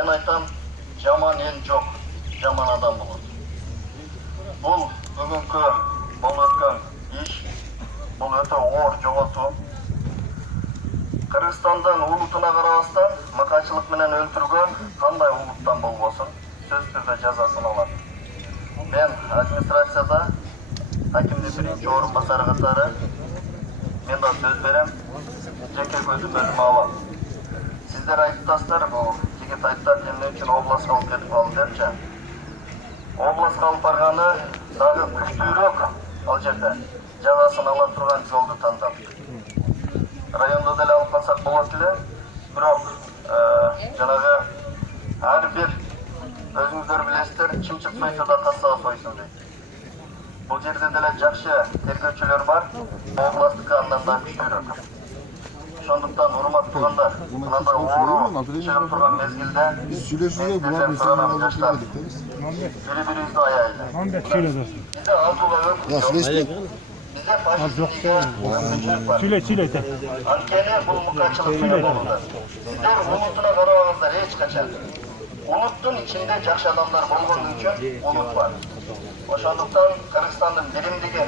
мен айтам, жаман ел жоқ, жаман адам болады. Бұл бүгінгі болып өткен иш, бұл өте оор жоғалту. Кыргызстандын улутуна карабастан макачылык менен өлтүргөн кандай улуттан болбосун сөз түрдө жазасын алат. Мен администрацияда хакимдин биринчи орун басары катары мен да сөз берем, жеке көзүм өзүм алам. Сиздер айтасыздар, бул жигит айтат, эмне үчүн областка алып кетип калды депчи. Областка алып барганы дагы күчтүүрөөк ал жерде жазасын ала турган жолду тандадык. Районда деле алып калсак болот эле, бирок жанагы ар бир өзүңүздөр билесиздер, чымчык сойсо да кассага сойсун дейт. Бул жерде деле жакшы тергөөчүлөр бар, областтыкы андан да күчтүүрөөк. Ошондуктан урматтуу туугандар, мындай оору чыгып турган мезгилде сиздерден сурарам жаштар, бири-бирибизди аябайлы. Бизде алдууга өкүм жок. Bizde faşistliğe güçlük var. Ankene bu mukatçılık menен bolду. Sizler ulutuna karabağızlar hiç kaçan. Uluttun içinde jakşı adamlar bolgondun üçün ulut var. Oşonduktan Kırgızstandın birimdigi,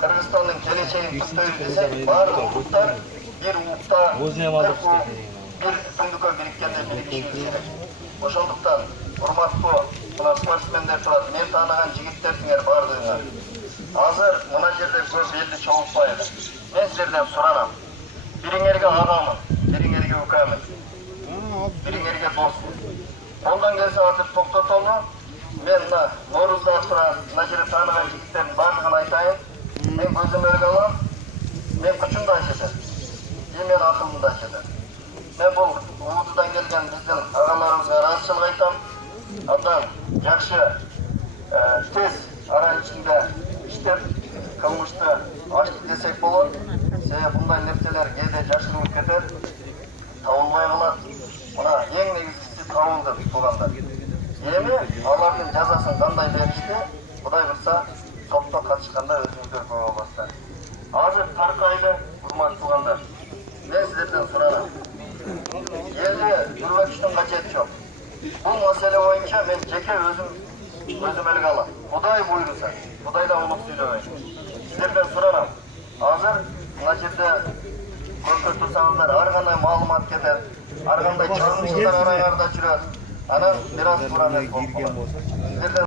Kırgızstandın geleceğini tutuyor desek, bari ulutlar bir ulutta bir tümdükö birikkende birikişimiz gerek. Oşonduktan urmattуу muna sportsmender turат, men taaныган жигиттерсиңер бардыгыңар. Азыр мына жерде көп элди чогултпайлы. Мен сиздерден суранам. Бириңерге агамын, бириңерге укамын, бириңерге досмун. Колдон келсе азыр токтотолу. Мен мына Ноорузда туран мына жерде тааныган жигиттердин бардыгын айтайын. Мен көзөмөлгө алам. Мен күчүмдү айтышат. Мен акылымды айтышат. Мен бул Улуудудан келген биздин агаларыбызга ыраазычылык айтам. Андан жакшы тез ара ичинде иштеп кылмышты ачтык десек болот. Себеби мындай нерселер кээде жашырылып кетет, табылбай калат. Мына эң негизгиси табылды туугандар. Эми алардын жазасын кандай беришти, Кудай кылса сотто катышканда өзүңүздөр көрө аласыздар. Азыр таркайлы урматтуу туугандар. Мен сиздерден сурарам. Элди жүргөчтүн кажети жок. Бул маселе боюнча мен жеке өзүмөлгө алам. Кудай буйруса, Кудайдан улук сүйлөбөйт. Сиздерден сурарам. Азыр мына жерде көрсөтүп турсаңыздар, ар кандай маалымат кетет, ар кандай чагымчылыктар араңарда жүрөт. Анан бир аз туура эмес болуп калат.